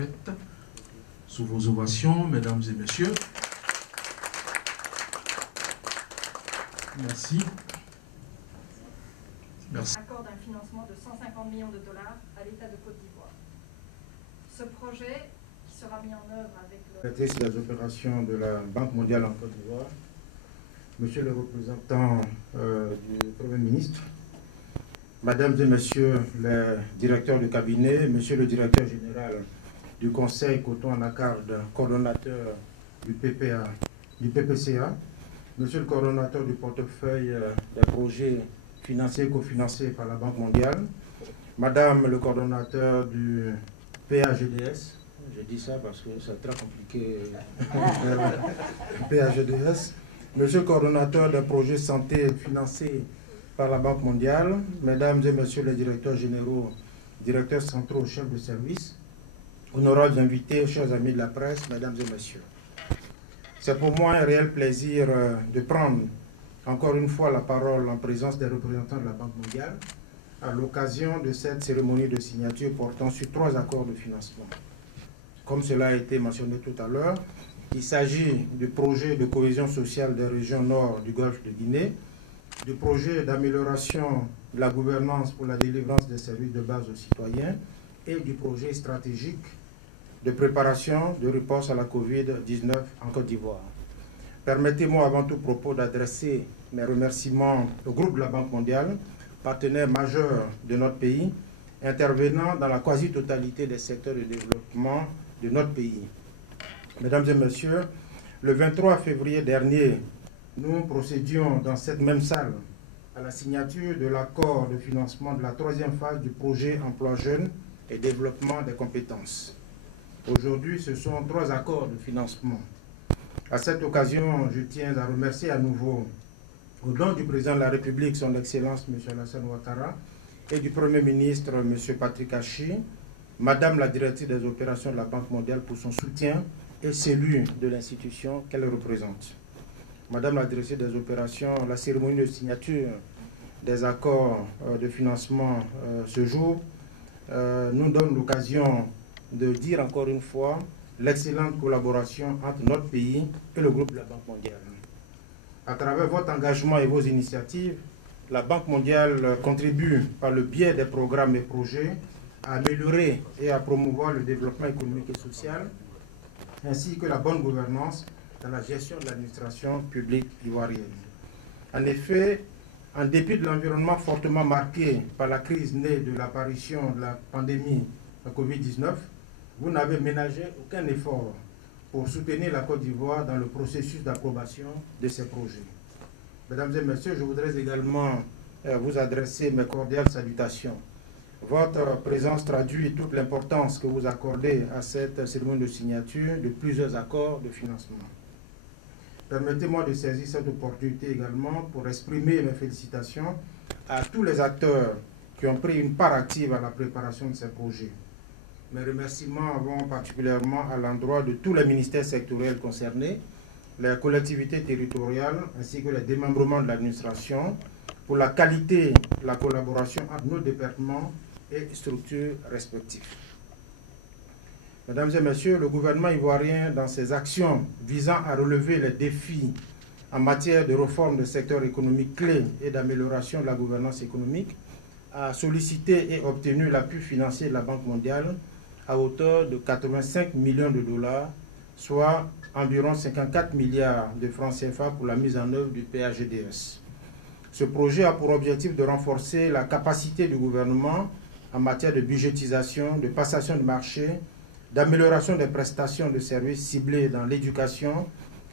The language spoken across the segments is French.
faites sous vos ovations, mesdames et messieurs. Merci. Merci. Accorde un financement de 150 millions de dollars à l'État de Côte d'Ivoire. Ce projet, qui sera mis en œuvre avec le... Directrice des opérations de la Banque mondiale en Côte d'Ivoire, Monsieur le représentant du Premier ministre, Mesdames et Messieurs les directeurs de cabinet, Monsieur le directeur général du Conseil Coton-Anacarde, coordonnateur du PPCA, Monsieur le coordonnateur du portefeuille des projets financiers et cofinancés par la Banque mondiale, Madame le coordonnateur du PAGDS, je dis ça parce que c'est très compliqué, PAGDS, Monsieur le coordonnateur des projets santé financés par la Banque mondiale, Mesdames et Messieurs les directeurs généraux, directeurs centraux, chefs de service, honorables invités, chers amis de la presse, Mesdames et Messieurs. C'est pour moi un réel plaisir de prendre encore une fois la parole en présence des représentants de la Banque mondiale à l'occasion de cette cérémonie de signature portant sur 3 accords de financement. Comme cela a été mentionné tout à l'heure, il s'agit du projet de cohésion sociale des régions nord du Golfe de Guinée, du projet d'amélioration de la gouvernance pour la délivrance des services de base aux citoyens et du projet stratégique de préparation de réponse à la COVID-19 en Côte d'Ivoire. Permettez-moi avant tout propos d'adresser mes remerciements au groupe de la Banque mondiale, partenaire majeur de notre pays, intervenant dans la quasi-totalité des secteurs de développement de notre pays. Mesdames et Messieurs, le 23 février dernier, nous procédions dans cette même salle à la signature de l'accord de financement de la 3e phase du projet Emploi Jeunes et Développement des compétences. Aujourd'hui, ce sont 3 accords de financement. À cette occasion, je tiens à remercier à nouveau, au nom du président de la République, son Excellence M. Alassane Ouattara, et du Premier ministre M. Patrick Hachi, Madame la directrice des opérations de la Banque mondiale pour son soutien et celui de l'institution qu'elle représente. Madame la directrice des opérations, la cérémonie de signature des accords de financement ce jour nous donne l'occasion de dire encore une fois l'excellente collaboration entre notre pays et le groupe de la Banque mondiale. À travers votre engagement et vos initiatives, la Banque mondiale contribue par le biais des programmes et projets à améliorer et à promouvoir le développement économique et social, ainsi que la bonne gouvernance dans la gestion de l'administration publique ivoirienne. En effet, en dépit de l'environnement fortement marqué par la crise née de l'apparition de la pandémie de Covid-19, vous n'avez ménagé aucun effort pour soutenir la Côte d'Ivoire dans le processus d'approbation de ces projets. Mesdames et Messieurs, je voudrais également vous adresser mes cordiales salutations. Votre présence traduit toute l'importance que vous accordez à cette cérémonie de signature de plusieurs accords de financement. Permettez-moi de saisir cette opportunité également pour exprimer mes félicitations à tous les acteurs qui ont pris une part active à la préparation de ces projets. Mes remerciements vont particulièrement à l'endroit de tous les ministères sectoriels concernés, les collectivités territoriales ainsi que les démembrements de l'administration pour la qualité de la collaboration entre nos départements et structures respectives. Mesdames et Messieurs, le gouvernement ivoirien, dans ses actions visant à relever les défis en matière de réforme des secteurs économiques clés et d'amélioration de la gouvernance économique, a sollicité et obtenu l'appui financier de la Banque mondiale à hauteur de 85 millions de dollars, soit environ 54 milliards de francs CFA pour la mise en œuvre du PAGDS. Ce projet a pour objectif de renforcer la capacité du gouvernement en matière de budgétisation, de passation de marché, d'amélioration des prestations de services ciblés dans l'éducation,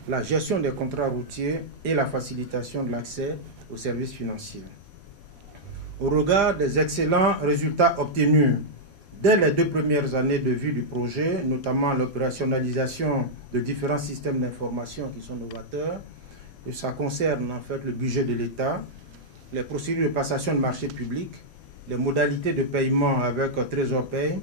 la gestion des contrats routiers et la facilitation de l'accès aux services financiers. Au regard des excellents résultats obtenus dès les 2 premières années de vie du projet, notamment l'opérationnalisation de différents systèmes d'information qui sont novateurs, et ça concerne en fait le budget de l'État, les procédures de passation de marché public, les modalités de paiement avec Trésor Paye,